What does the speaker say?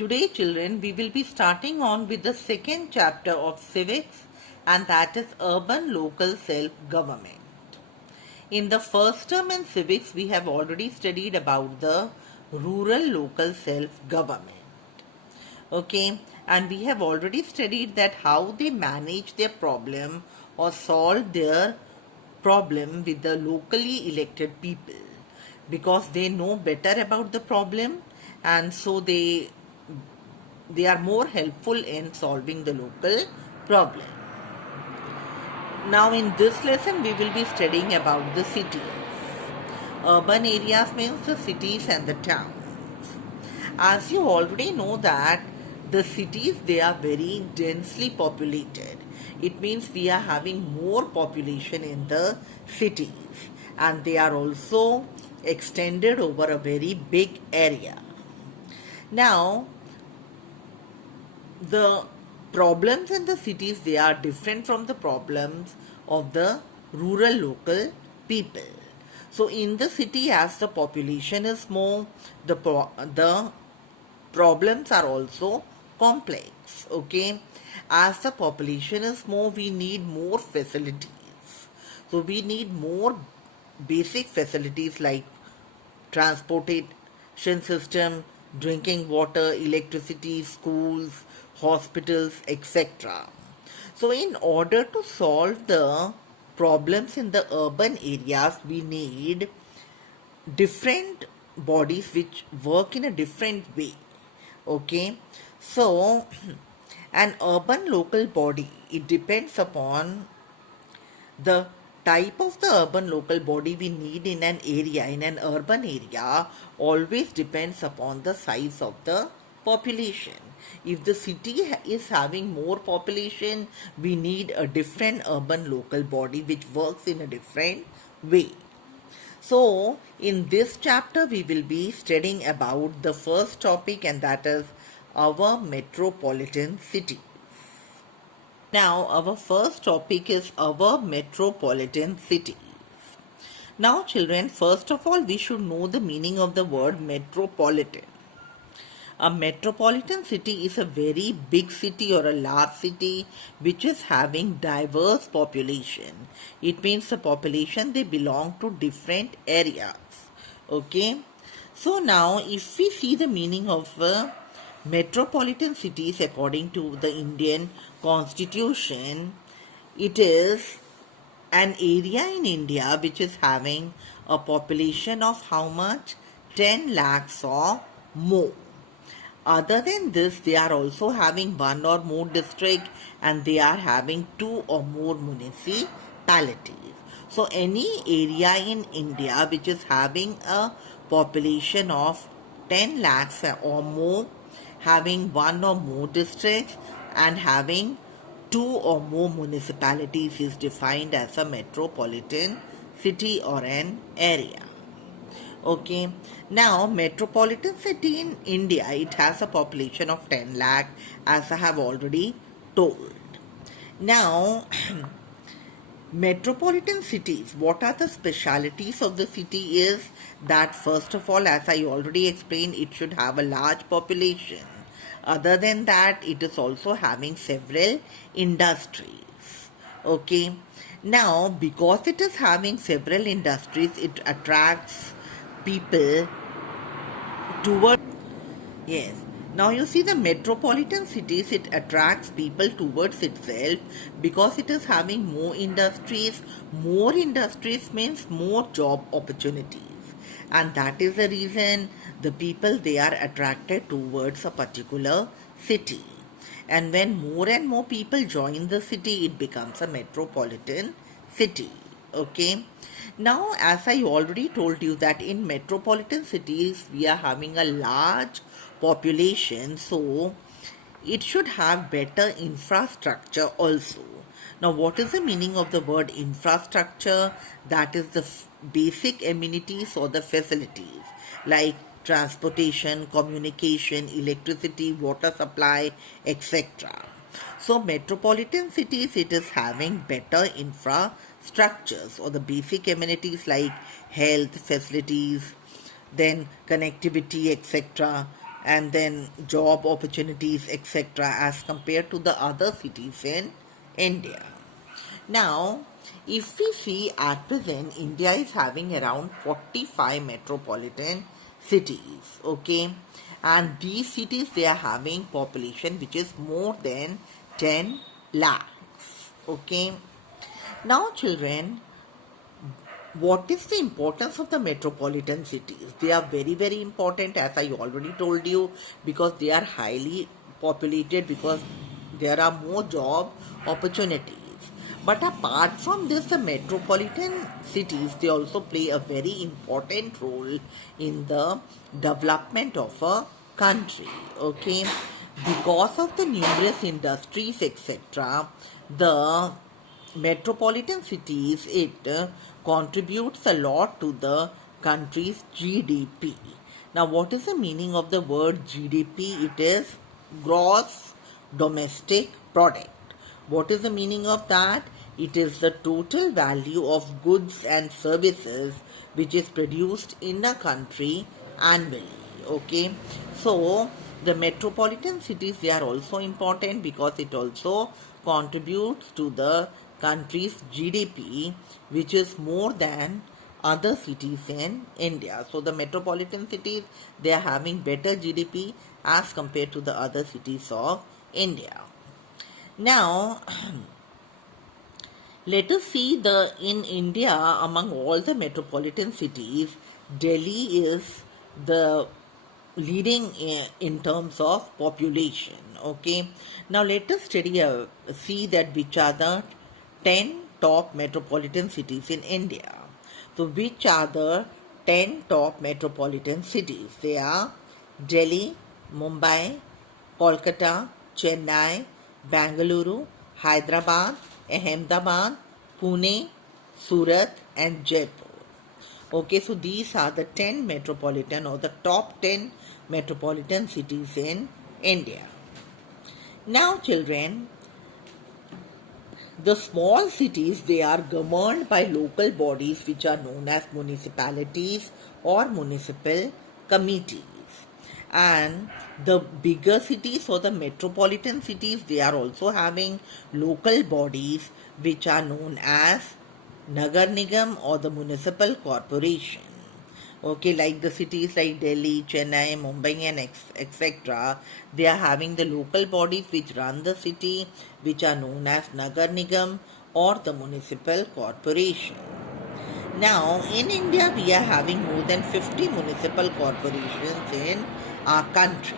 Today, children, we will be starting on with the second chapter of civics, and that is urban local self-government. In the first term in civics, we have already studied about the rural local self-government. Okay, and we have already studied that how they manage their problem or solve their problem with the locally elected people, because they know better about the problem, and so they are more helpful in solving the local problem. Now in this lesson we will be studying about the cities. Urban areas means the cities and the towns. As you already know that the cities, they are very densely populated. It means we are having more population in the cities, and they are also extended over a very big area. Now the problems in the cities, they are different from the problems of the rural local people. So in the city, as the population is more, the problems are also complex. Okay, as the population is more, we need more facilities. So we need more basic facilities like transportation system, drinking water, electricity, schools, hospitals, etc. So in order to solve the problems in the urban areas, we need different bodies which work in a different way. Okay, so an urban local body, it depends upon the type of the urban local body we need in an area, in an urban area, always depends upon the size of the population. If the city is having more population, we need a different urban local body which works in a different way. So, in this chapter, we will be studying about the first topic, and that is our metropolitan city. Now, our first topic is our metropolitan cities. Now, children, first of all, we should know the meaning of the word metropolitan. A metropolitan city is a very big city or a large city which is having diverse population. It means the population, they belong to different areas. Okay. So now if we see the meaning of metropolitan cities according to the Indian Constitution, it is an area in India which is having a population of how much? 10 lakhs or more. Other than this, they are also having one or more district, and they are having two or more municipalities. So any area in India which is having a population of 10 lakhs or more, having one or more districts, and having two or more municipalities is defined as a metropolitan city or an area. Okay. Now, metropolitan city in India, it has a population of 10 lakh, as I have already told. Now, metropolitan cities, what are the specialities of the city is that first of all, as I already explained, it should have a large population. Other than that, it is also having several industries. Okay. Now, because it is having several industries, it attracts people toward, yes, now you see the metropolitan cities, it attracts people towards itself because it is having more industries. More industries means more job opportunities, and that is the reason the people, they are attracted towards a particular city. And when more and more people join the city, it becomes a metropolitan city. Okay. Now, as I already told you that in metropolitan cities, we are having a large population, so it should have better infrastructure also. Now, what is the meaning of the word infrastructure? That is the basic amenities or the facilities like transportation, communication, electricity, water supply, etc. So metropolitan cities, it is having better infrastructures or the basic amenities like health facilities, then connectivity, etc. and then job opportunities, etc., as compared to the other cities in India. Now, if we see at present, India is having around 45 metropolitan cities, okay, and these cities, they are having population which is more than 10 lakhs, okay. Now, children, what is the importance of the metropolitan cities? They are very, very important, as I already told you, because they are highly populated, because there are more job opportunities. But apart from this, the metropolitan cities, they also play a very important role in the development of a country. Okay, because of the numerous industries, etc., the metropolitan cities, it contributes a lot to the country's GDP. Now, what is the meaning of the word GDP? It is gross domestic product. What is the meaning of that? It is the total value of goods and services which is produced in a country annually. Okay, so the metropolitan cities, they are also important because it also contributes to the country's GDP, which is more than other cities in India. So the metropolitan cities, they are having better GDP as compared to the other cities of India. Now, let us see the in India, among all the metropolitan cities, Delhi is the leading in terms of population. Okay. Now let us see that which are the 10 top metropolitan cities in India. So which are the 10 top metropolitan cities? They are Delhi, Mumbai, Kolkata, Chennai, Bangalore, Hyderabad, Ahmedabad, Pune, Surat, and Jaipur. Okay, so these are the 10 metropolitan, or the top 10 metropolitan cities in India. Now, children, the small cities, they are governed by local bodies which are known as municipalities or municipal committees. And the bigger cities, or the metropolitan cities, they are also having local bodies which are known as Nagar Nigam or the municipal corporation. Okay, like the cities like Delhi, Chennai, Mumbai, and etc., they are having the local bodies which run the city, which are known as Nagar Nigam or the municipal corporation. Now, in India, we are having more than 50 municipal corporations in our country.